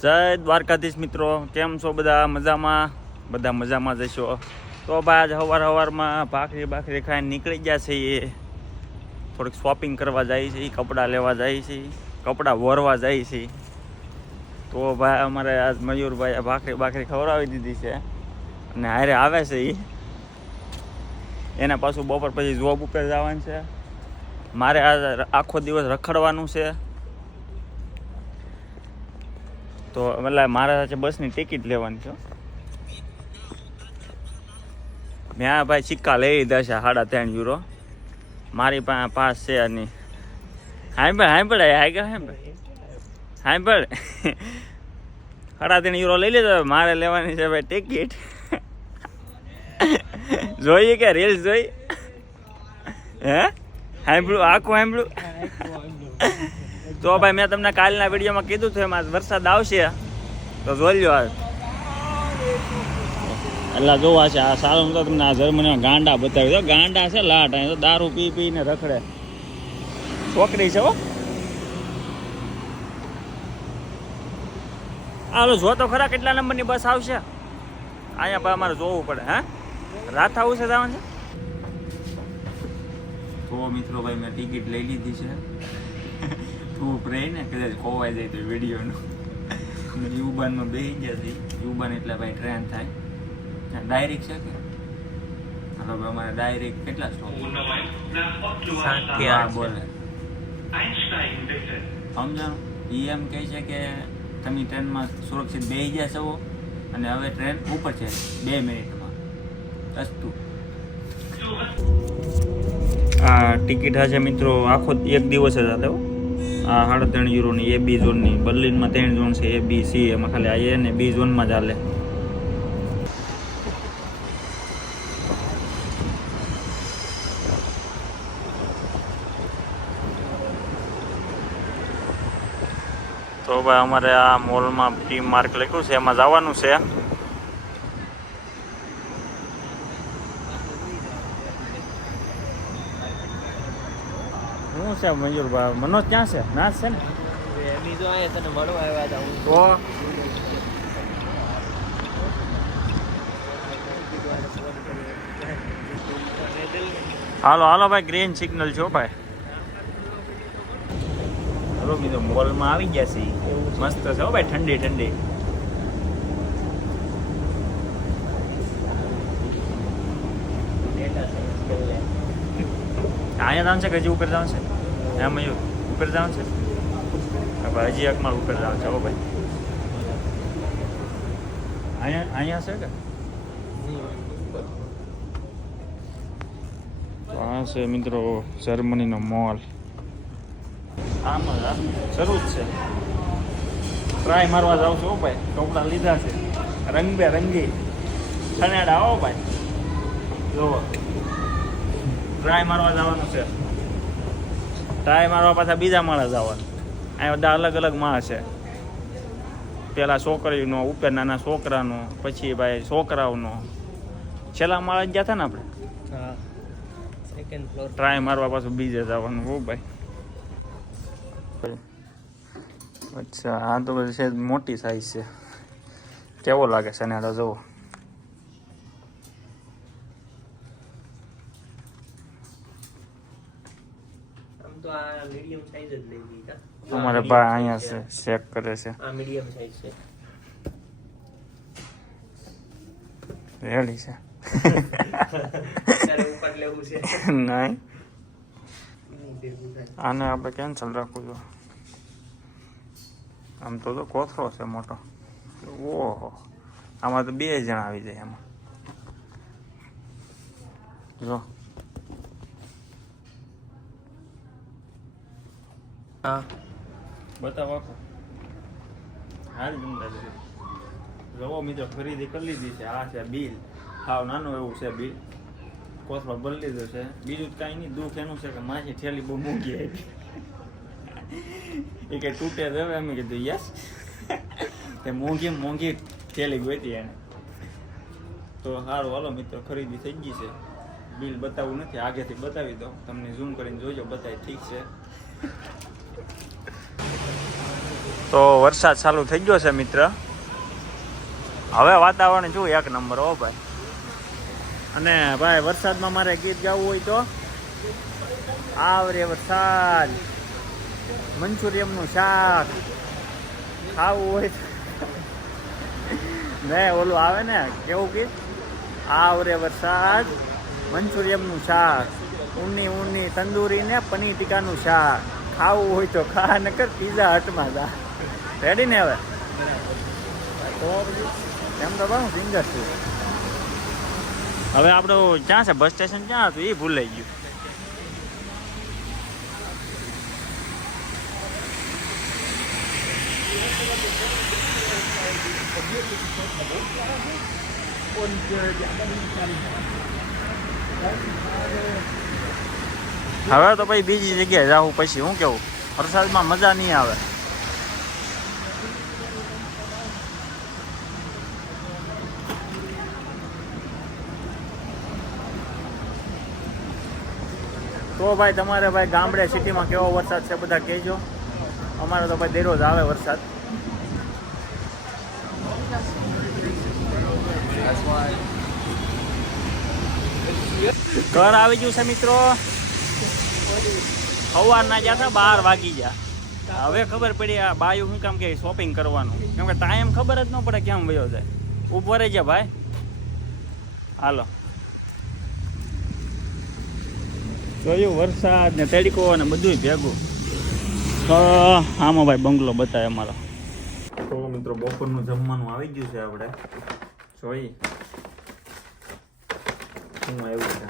જય દ્વારકાધીશ મિત્રો, કેમ છો બધા? મજામાં? બધા મજામાં જશો તો ભાઈ આજ સવારમાં ભાખરી ખાઈને નીકળી ગયા છે. એ થોડીક શોપિંગ કરવા જાય છે, કપડાં લેવા જાય છે, કપડાં વરવા જાય છે. તો ભાઈ અમારે આજ મયુરભાઈ ભાખરી ખવડાવી દીધી છે અને હારે આવે છે. એના પાછું બપોર પછી જોબ ઉપર જવાનું છે. મારે આજ આખો દિવસ રખડવાનું છે. તો એટલે મારા સાથે બસની ટિકિટ લેવાની છે. મેં ભાઈ સિક્કા લઈ લીધા છે €3.5. મારી પાસે પાસ છે નહીં. હાંભળ €3.5 લઈ લીધા. મારે લેવાની છે ભાઈ ટિકિટ. જોઈએ કે રીલ્સ જોઈ? હે સાંભળ્યું? આખું સાંભળ્યું? તો ભાઈ મેં તમને કાલના વિડીયોમાં કીધું હતું એમાં વરસાદ આવશે તો જોઈ લો. એટલે જોવા છે આ સારું તો તમને આ જર્મનીમાં ગાંડા બતાવી દો. ગાંડા છે લાટ, અહીં તો દારૂ પીને રખડે. છોકરી છે હો. હાલો જો તો ખરા કેટલા નંબરની બસ આવશે. અહીંયા પર અમારે જોવું પડે. હે રાત આવું છે જવાનું છે. તો મિત્રો ભાઈ મેં ટિકિટ લઈ લીધી છે. પ્રૂફ રહે ને કદાચ ખોવાઈ જાય તો વિડીયોનું. યુબાનમાં બેસી ગયા હતી. યુબાન એટલે ભાઈ ટ્રેન થાય ડાયરેક્ટ છે કે હાલો ભાઈ અમારે ડાયરેક્ટ કેટલા સ્ટોપ બોલે સમજાણું. એ એમ કહે છે કે તમે ટ્રેનમાં સુરક્ષિત બેસી ગયા છો અને હવે ટ્રેન ઉપર છે 2 મિનિટમાં. અસ્તુ આ ટિકિટ હશે મિત્રો આખો એક દિવસ જ હાલે. આ €3.5 AB ઝોનની. બર્લિનમાં 3 ઝોન છે, A B C. એમાં ખાલી આ A અને B ઝોનમાં જ હાલે. તો ભાઈ અમારે આ મોલમાં ટી માર્ક લખ્યું છે એમાં જવાનું છે. શું છે મયુરભાઈ? મનોજ ક્યાં છે? ના છે ને તો હાલો ભાઈ ગ્રીન સિગ્નલ છો ભાઈ. હાલો મિત્રો મોલમાં આવી ગયા છે. મસ્ત છે હો ભાઈ, ઠંડી. અહીંયા જવાનું છે કે હજી ઉપર જવાનું છે? એમ મયુર ઉપર જવાનું છે ભાઈ. હજી એકમાળ ઉપર જવાનું છે હો ભાઈ. અહીંયા છે કે આ છે મિત્રો જર્મનીનો મોલ. આમાં શરૂ જ છે. ટ્રાય મારવા જાવ છો ભાઈ. કપડા લીધા છે રંગબેરંગી છનેડા હો ભાઈ. જોવો ટ્રાય મારવા જવાનું છે. ટ્રાય મારવા પાછા બીજા માળા જવાનું. અહીંયા બધા અલગ માળ છે. પેલા છોકરીનો, ઉપર નાના છોકરાનો, પછી ભાઈ છોકરાઓનો. છેલ્લા માળા જ ગયા હતા ને આપણે. ટ્રાય મારવા પાછું બીજે જવાનું હો ભાઈ. અચ્છા આ તો છે મોટી સાઈઝ છે. કેવો લાગે છે ને જુઓ. અમારે ભાઈ અહીંયા છે ચેક કરે છે. આ મીડિયમ સાઈઝ છે. રેડી છે. ઉપર લેવું છે નહીં. આને આપણે કેન્સલ રાખવું છું. આમ તો કોથળો છે મોટો. ઓહો આમાં તો 2 જણા આવી જાય એમાં. જો હા બતાવો આપો. હાલ જવો મિત્રો ખરીદી કરી લીધી છે. આ છે બિલ. હાવ નાનું એવું છે બિલ. કોથળો ભરી લીધો છે. બીજું કાંઈ નહીં. દુઃખ એનું છે કે માછી થેલી બહુ મોંઘી આવી. એ કંઈ તૂટે જ હવે. અમે કીધું યસ. તે મોંઘી થેલી ગોતી એને. તો સારું હાલો મિત્રો ખરીદી થઈ ગઈ છે. બિલ બતાવવું નથી, આગેથી બતાવી દો. તમને ઝૂમ કરીને જોજો બતાવી. ઠીક છે. તો વરસાદ ચાલુ થઈ ગયો છે મિત્ર. હવે વાતાવરણ શું એક નંબર હો ભાઈ. અને ભાઈ વરસાદમાં મારે ગીત ગાવું હોય તો આવરે વરસાદ, મંચુરિયમનું શાક ખાવું હોય ને ઓલું આવે ને કેવું ગીત, આવરે વરસાદ મંચુરિયમનું શાક, ઊની તંદૂરી ને પનીર ટીકાનું શાક ખાવું હોય તો ખા, નકર પીઝા હટમાં જા. રેડી ને હવે તો એમ તો બહુ સિંગર છું. હવે આપણું ક્યાં છે બસ સ્ટેશન, ક્યાં હતું એ ભૂલાઈ ગયું. હવે તો પછી બીજી જગ્યાએ જાવું. પછી હું કેવું, વરસાદમાં મજા નહીં આવે. તો ભાઈ તમારે ભાઈ ગામડે સિટીમાં કેવો વરસાદ છે બધા કહેજો. અમારે તો ભાઈ દરરોજ આવે વરસાદ. ઘર આવી ગયું છે મિત્રો. સવારના ગયા હતા 12 વાગી ગયા. હવે ખબર પડી આ બાયું શું કામ કે શોપિંગ કરવાનું, કેમ કે ટાઈમ ખબર જ ન પડે કેમ વયો જાય. ઉભો રહી જાય ભાઈ. હાલો જોયું વરસાદ ને તડકો ને બધું ભેગું. તો આમાં ભાઈ બંગલો બતાવે અમારો. તો મિત્રો બપોરનું જમવાનું આવી ગયું છે. આપણે જોઈ શું આવ્યું છે.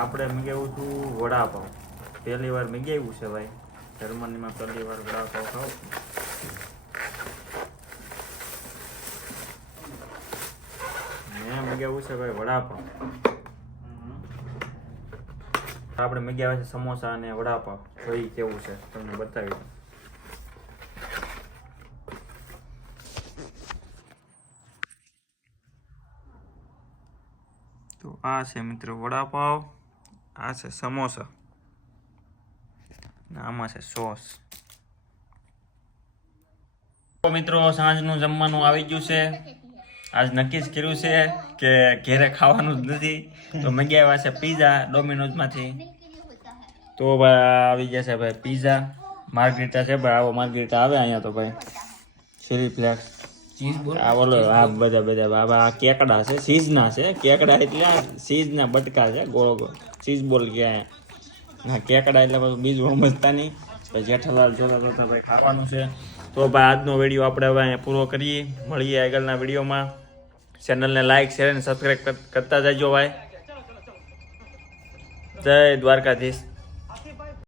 આપણે મંગાવ્યું હતું વડાપાવ. પહેલી વાર મંગાવ્યું છે ભાઈ. જર્મનીમાં પહેલી વાર વડાપાવ ખાવ. મેં મંગાવ્યું છે ભાઈ વડાપાવ. આપણે મંગાવ્યા છે સમોસા અને વડાપાવ. જોઈ કેવું છે તમને બતાવી. તો આ છે મિત્રો વડાપાવ, આ છે સમોસા, આમાં છે સોસ. તો મિત્રો સાંજનું જમવાનું આવી ગયું છે. આજ નક્કી જ કર્યું છે કે ઘેરે ખાવાનું જ નથી, તો મંગાવ્યા છે પીઝા ડોમિનોઝમાંથી. તો ભાઈ આવી ગયા છે ભાઈ પીઝા. માર્ગરીટા છે ભાઈ, આવો માર્ગરીટા આવે અહીંયા તો ભાઈ. ચીલી ફ્લેક્સ, આ બોલો, આ બધા બાબા કેકડા છે, ચીઝના છે. કેકડા એટલે ચીઝના બટકા છે, ગોળ ગોળ ચીઝ બોલ ગયા. હા કેકડા એટલે બધું બીજું સમજતા નહીં. પછી જેઠાલાલ જોતા જોતા ભાઈ ખાવાનું છે. તો ભાઈ આજનો વિડીયો આપણે હવે અહીંયા પૂરો કરીએ. મળીએ આગળના વિડીયોમાં. ચેનલને લાઈક શેર અને સબસ્ક્રાઈબ કરતા જજો ભાઈ. જય દ્વારકાધીશ.